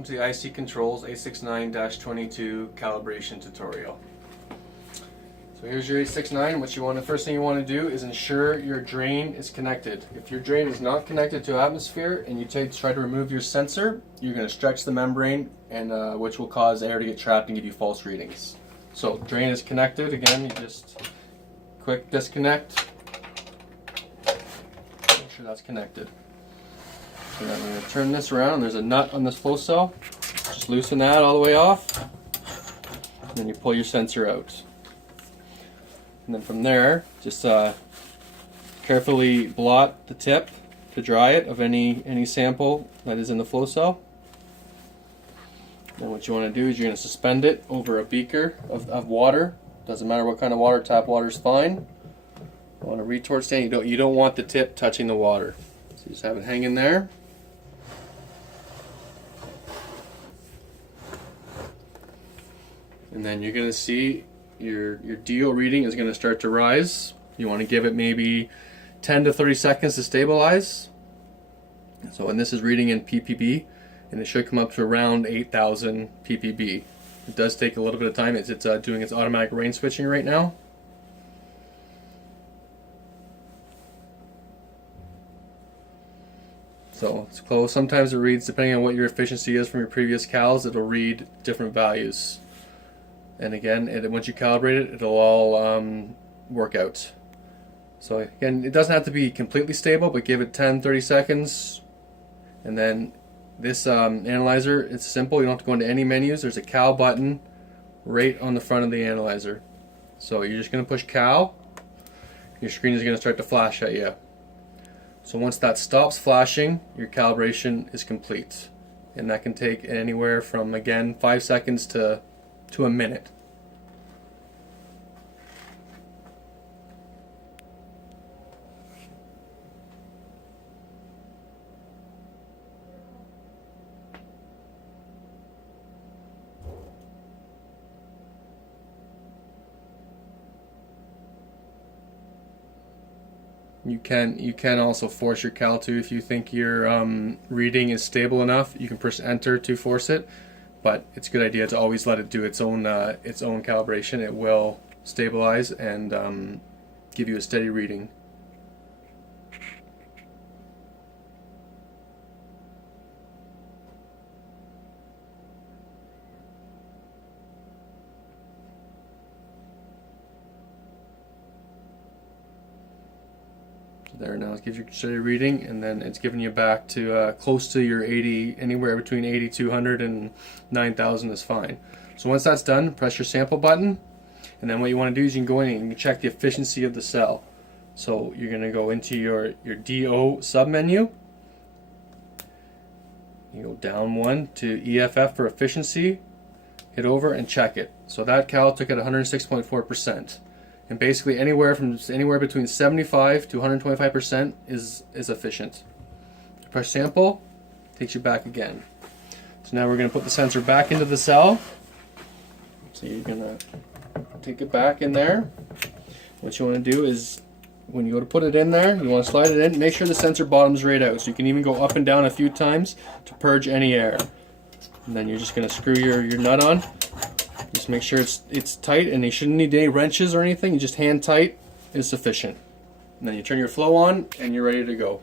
Welcome to the IC Controls A69-22 calibration tutorial. So here's your A69. The first thing you want to do is ensure your drain is connected. If your drain is not connected to atmosphere and you try to remove your sensor, you're going to stretch the membrane, and which will cause air to get trapped and give you false readings. So drain is connected. Again, you just quick disconnect. Make sure that's connected. And then I'm going to turn this around. There's a nut on this flow cell. Just loosen that all the way off. And then you pull your sensor out. And then from there, just carefully blot the tip to dry it of any sample that is in the flow cell. Then what you want to do is you're going to suspend it over a beaker of water. Doesn't matter what kind of water, tap water is fine. You want to retort stand. You don't want the tip touching the water. So you just have it hanging there. And then you're going to see your DO reading is going to start to rise. You want to give it maybe 10 to 30 seconds to stabilize. So when this is reading in ppb, and it should come up to around 8,000 ppb. It does take a little bit of time. It's doing its automatic range switching right now. So it's close. Sometimes it reads, depending on what your efficiency is from your previous cals, it'll read different values. And again, once you calibrate it, it'll all work out. So again, it doesn't have to be completely stable, but give it 10-30 seconds. And then this analyzer, it's simple. You don't have to go into any menus. There's a cal button right on the front of the analyzer. So you're just going to push cal. Your screen is going to start to flash at you. So once that stops flashing, your calibration is complete. And that can take anywhere from, again, 5 seconds to a minute. You can also force your cal to, if you think your reading is stable enough. You can press enter to force it. But it's a good idea to always let it do its own calibration. It will stabilize and give you a steady reading. There now, it gives you a steady reading, and then it's giving you back to close to your 80, anywhere between 8,200 and 9,000 is fine. So once that's done, press your sample button, and then what you want to do is you can go in and you can check the efficiency of the cell. So you're going to go into your DO submenu. You go down one to EFF for efficiency, hit over and check it. So that cal took at 106.4%. And basically anywhere between 75 to 125% is efficient. Press sample, takes you back again. So now we're going to put the sensor back into the cell. So you're going to take it back in there. What you want to do is, when you go to put it in there, you want to slide it in, make sure the sensor bottoms right out. So you can even go up and down a few times to purge any air. And then you're just going to screw your nut on. Just make sure it's tight, and you shouldn't need any wrenches or anything. You just hand tight is sufficient. And then you turn your flow on and you're ready to go.